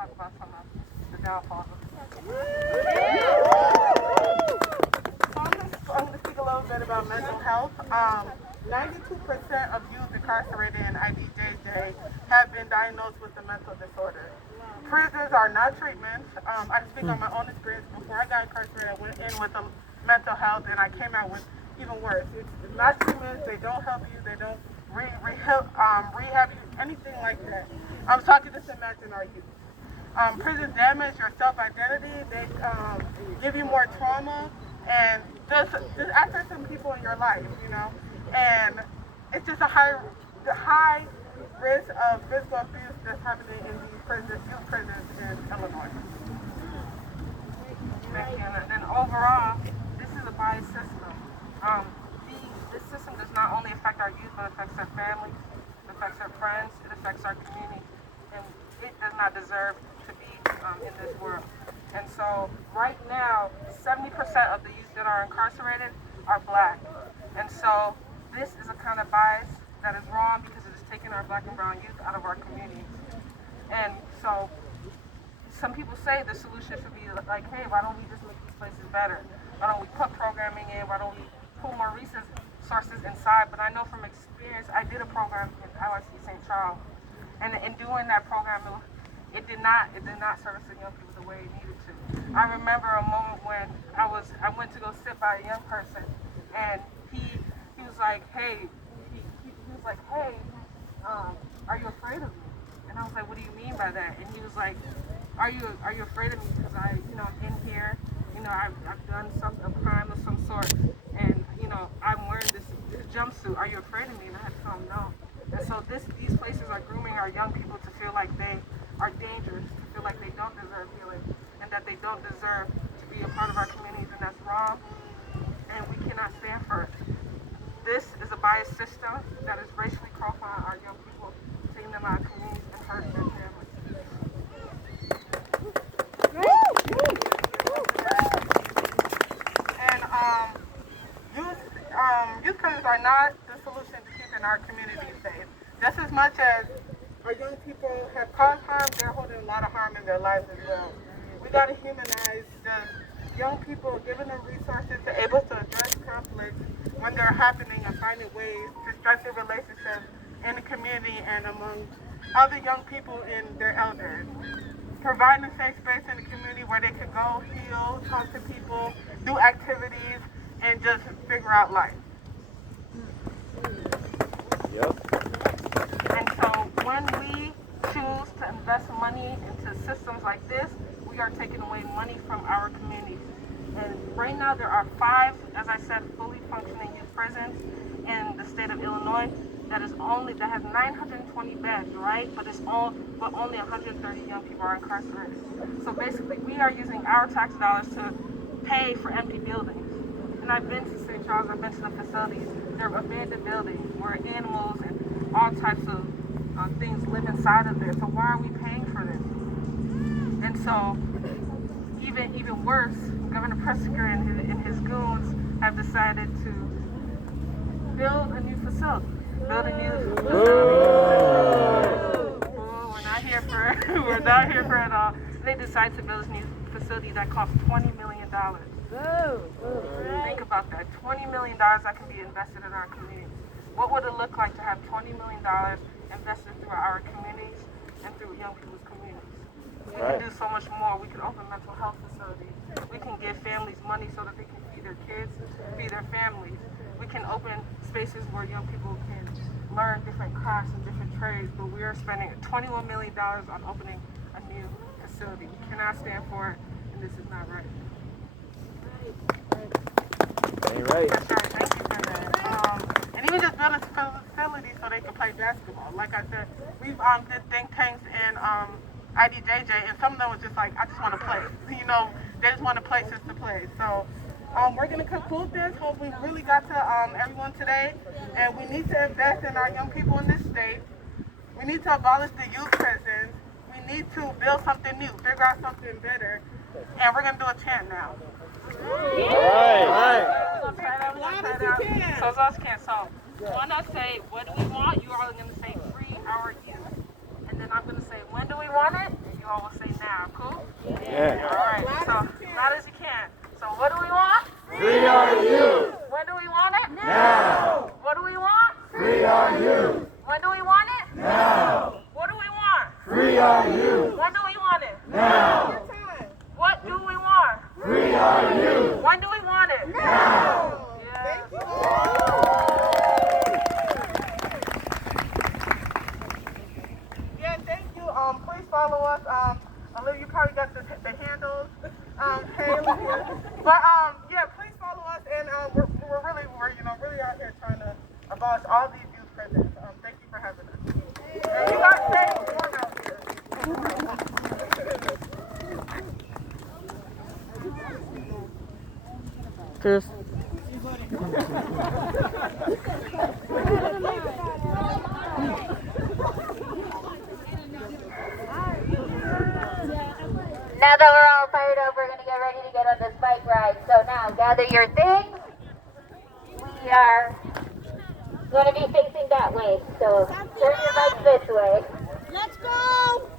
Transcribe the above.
talk about some of the downfalls of I'm going to speak a little bit about mental health. 92% of youth incarcerated in IDJJ have been diagnosed with a mental disorder. Prisons are not treatments. I speak on my own experience. Before I got incarcerated, I went in with a mental health, and I came out with even worse. It's not treatments. They don't help you. They don't rehab you, anything like that. I'm talking to imagine our youth. Prison damage your self-identity. They give you more trauma, and just access some people in your life, you know. And it's just a high risk of physical abuse that's happening in these prisons, youth prisons in Illinois. And overall, this is a biased system. This system does not only affect our youth, but it affects our families, it affects our friends, it affects our community, and it does not deserve to be in this world. And so, right now, 70% of the youth that are incarcerated are black. And so, this is a kind of bias that is wrong because it is taking our black and brown youth out of our communities. And so, some people say the solution should be like, hey, why don't we just make these places better? Why don't we put programming in? Why don't we pull more resources inside? But I know from experience, I did a program in LIC St. Charles. And in doing that program, it did not service the young people the way it needed to. I remember a moment when I went to go sit by a young person, and he was like, hey, are you afraid of me? And I was like, what do you mean by that? And he was like, are you afraid of me because I'm in here, I've done a crime of some sort, and I'm wearing this jumpsuit. Are you afraid of me? And I had to tell him no. And so these places are grooming our young people to feel like they are dangerous, to feel like they don't deserve healing, and that they don't deserve to be a part of our communities, and that's wrong, and we cannot stand for it. This is a biased system that is racially profiling our young people, taking them out of communities and hurting their families. And youth prisons are not the solution to keeping our communities safe. Just as much as our young people have caused harm, they're holding a lot of harm in their lives as well. We got to humanize the young people, giving them resources to able to address conflicts when they're happening and finding ways to strengthen relationships in the community and among other young people and their elders. Providing a safe space in the community where they can go, heal, talk to people, do activities, and just figure out life. Yep. And so when we choose to invest money into systems like this, we are taking away money from our communities. And right now there are 5, as I said, fully functioning youth prisons in the state of Illinois that has 920 beds, right? But only 130 young people are incarcerated. So basically we are using our tax dollars to pay for empty buildings. And I've been to St. Charles, I've been to the facilities. They're abandoned buildings where animals and all types of things live inside of there. So why are we paying for this? And so, even worse, Governor Pritzker and his goons have decided to build a new facility. We're not here for it all. They decided to build this new facility that costs $20 million. Think about that. $20 million that can be invested in our communities. What would it look like to have $20 million invested through our communities and through young people's communities? We can do so much more. We can open mental health facilities. We can give families money so that they can feed their kids, feed their families. We can open spaces where young people can learn different crafts and different trades, but we are spending $21 million on opening a new facility. We cannot stand for it, and this is not right. Ain't right. That's right. Thank you for that. And even just building facilities so they can play basketball. Like I said, we've did think tanks in IDJJ, and some of them was just like, I just want to play. They just want places to play. So we're going to conclude this. Hope we really got to everyone today. And we need to invest in our young people in this state. We need to abolish the youth prisons. We need to build something new, figure out something better. And we're going to do a chant now. All right. So as us can. So when I say, what do we want? You all are going to say, free our youth. And then I'm going to say, when do we want it? And you all will say now. Cool? Yeah. All right. So, loud as you can. So, what do we want? Free our youth. When do we want it? Now. What do we want? Free our youth. When do we want it? Now. What do we want? Free our youth. When do we want it? Now. What do we want? Free our youth. When do we want it? Now. Yes. Yeah, thank you. Please follow us. Olivia, you probably got the handles. Hey, Olivia. But yeah, please follow us. And we're really out here trying to abolish all these youth prisons. Thank you for having us. And you guys stay warm out here. Chris. Now that we're all fired up, we're going to get ready to get on this bike ride. So now, gather your things. We are going to be facing that way. So turn your bikes this way. Let's go!